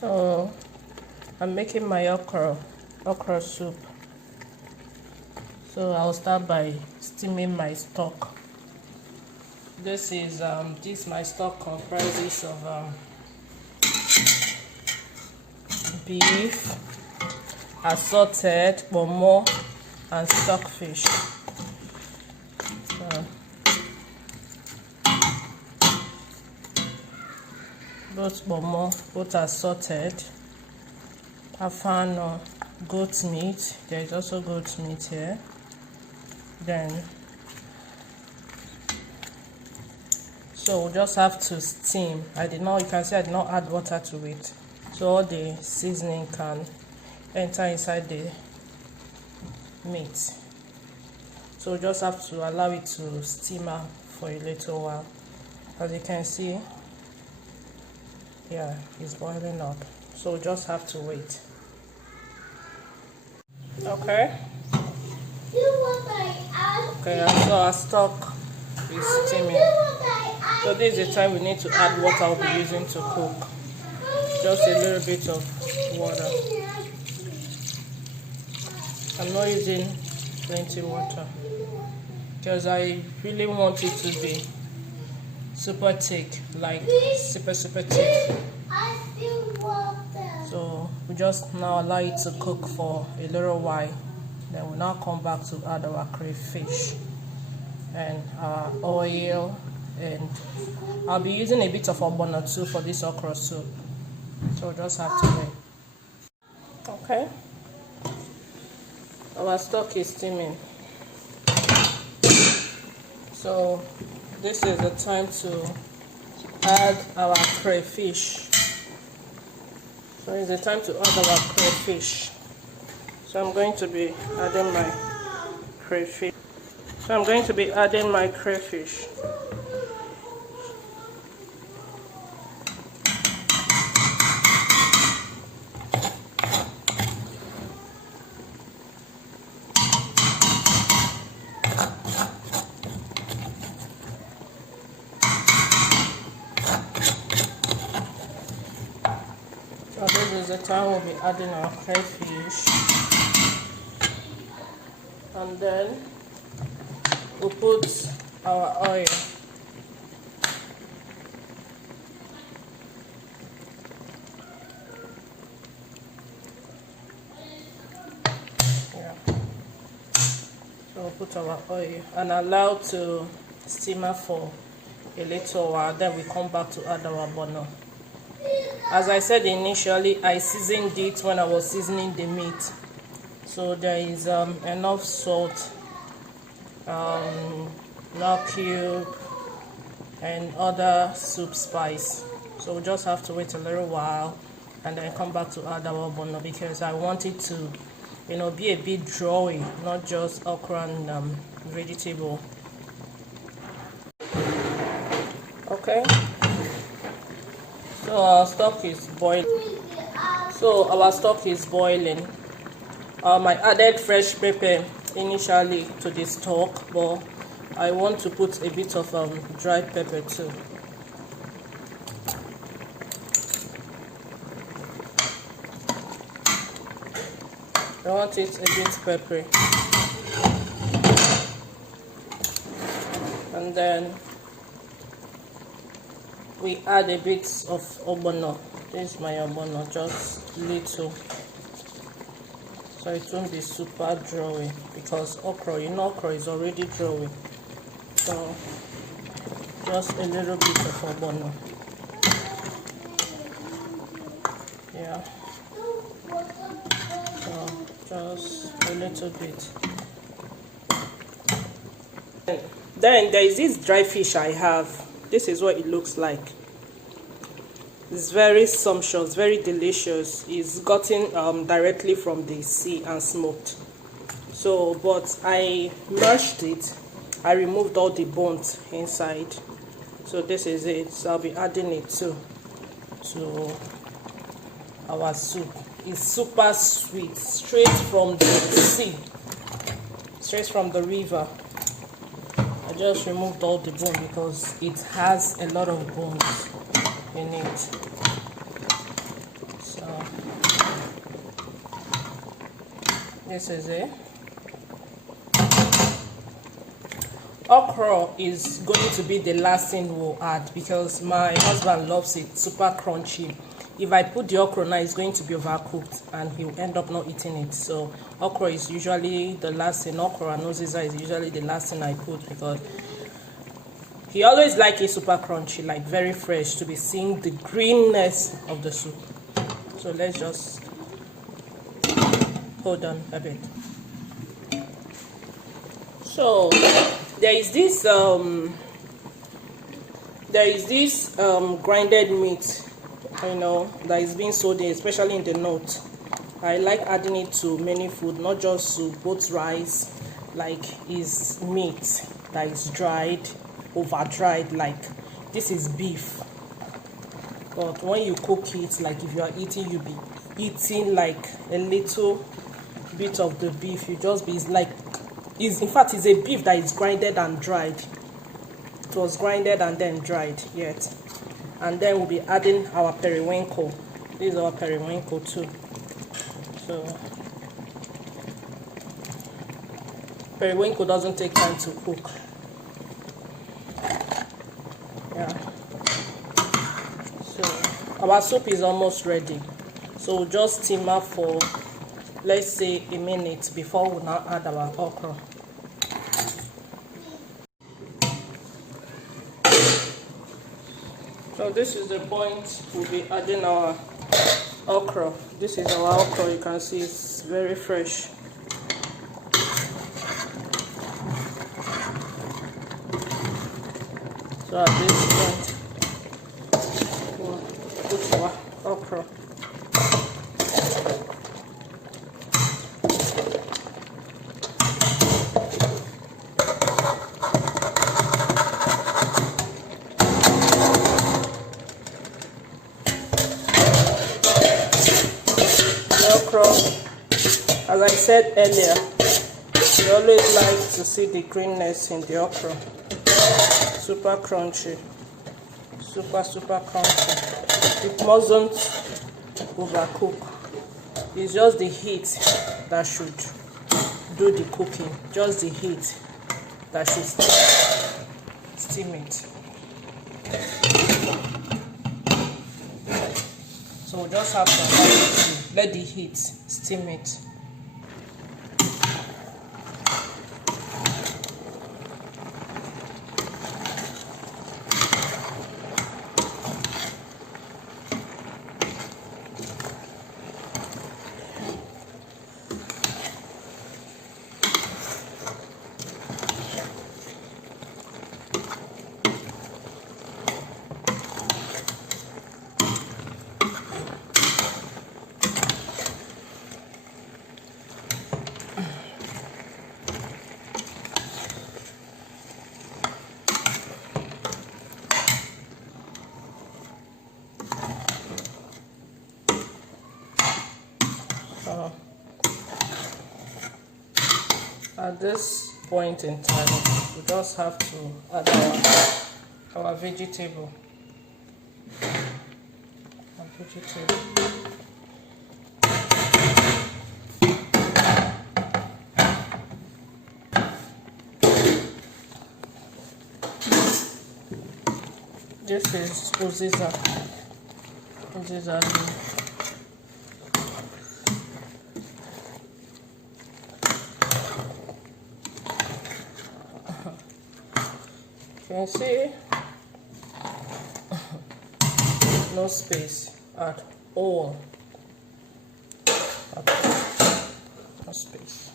So I'm making my okra soup. So I'll start by steaming my stock. This my stock comprises of beef, assorted, pomo, and stockfish. Both pomo, both assorted. Afano, goat meat. There is also goat meat here. Then, so we'll just have to steam. You can see I did not add water to it. So all the seasoning can enter inside the meat. So we just have to allow it to steam for a little while. As you can see, yeah, it's boiling up. So we just have to wait. Okay. Okay, so our stock is steaming. So this is the time we need to add what I'll be using to cook. Just a little bit of water. I'm not using plenty water because I really want it to be super thick, like super thick. So we just now allow it to cook for a little while. Then we'll now come back to add our crayfish and our oil, and I'll be using a bit of ogbono too for this okra soup. So we'll just have to wait. Okay. Our stock is steaming. So this is the time to add our crayfish. So it's the time to add our crayfish. So I'm going to be adding my crayfish. So this is the time we'll be adding our crayfish. And then we'll put our oil. Yeah. So we'll put our oil and allow to simmer for a little while. Then we come back to add our ogbono. As I said initially, I seasoned it when I was seasoning the meat. So there is enough salt, nut cube, and other soup spice. So we just have to wait a little while and then come back to add our ogbono, because I want it to, be a bit drawy, not just okra and vegetable. Okay. So our stock is boiling. I added fresh pepper initially to the stock, but I want to put a bit of dried pepper too. I want it a bit peppery. And then we add a bit of ogbono. This is my ogbono, just little. So it won't be super drawy, because okra is already drawy. So just a little bit of ogbono. Yeah. So just a little bit. Then there is this dry fish I have. This is what it looks like. It's very sumptuous, very delicious. It's gotten directly from the sea and smoked. So, but I mashed it. I removed all the bones inside. So this is it. So I'll be adding it to our soup. It's super sweet, straight from the sea, straight from the river. I just removed all the bone because it has a lot of bones in it. This is it. Okra is going to be the last thing we'll add because my husband loves it super crunchy. If I put the okra now, it's going to be overcooked and he'll end up not eating it. So okra is usually the last thing. Okra and uziza is usually the last thing I put because he always likes it super crunchy, like very fresh, to be seeing the greenness of the soup. So let's just hold on a bit. So there is this grinded meat, you know, that is being sold in, especially in the north. I like adding it to many food, not just soup, both rice. Like is meat that is dried, over dried. Like this is beef, but when you cook it, like if you are eating, you'll be eating like a little bit of the beef. You just be, it's like, is in fact it's a beef that is grinded and dried. It was grinded and then dried yet. And then we'll be adding our periwinkle. This is our periwinkle too. So periwinkle doesn't take time to cook. Yeah. So our soup is almost ready. So we'll just simmer for, let's say, a minute before we now add our okra. So this is the point we'll be adding our okra. This is our okra. You can see it's very fresh. So at this point, we'll put our okra. As I said earlier, we always like to see the greenness in the okra. Super crunchy, super crunchy. It mustn't overcook. It's just the heat that should do the cooking. Just the heat that should steam it. So we'll just have to let the heat steam it. At this point in time, we just have to add our vegetable. This is uziza leaf. You can see no space at all. No space.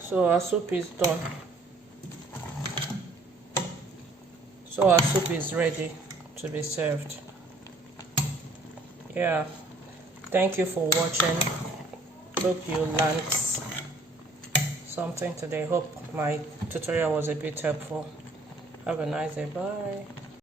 So our soup is done. So our soup is ready to be served. Yeah. Thank you for watching. Hope you learned something today. Hope my tutorial was a bit helpful. Have a nice day. Bye.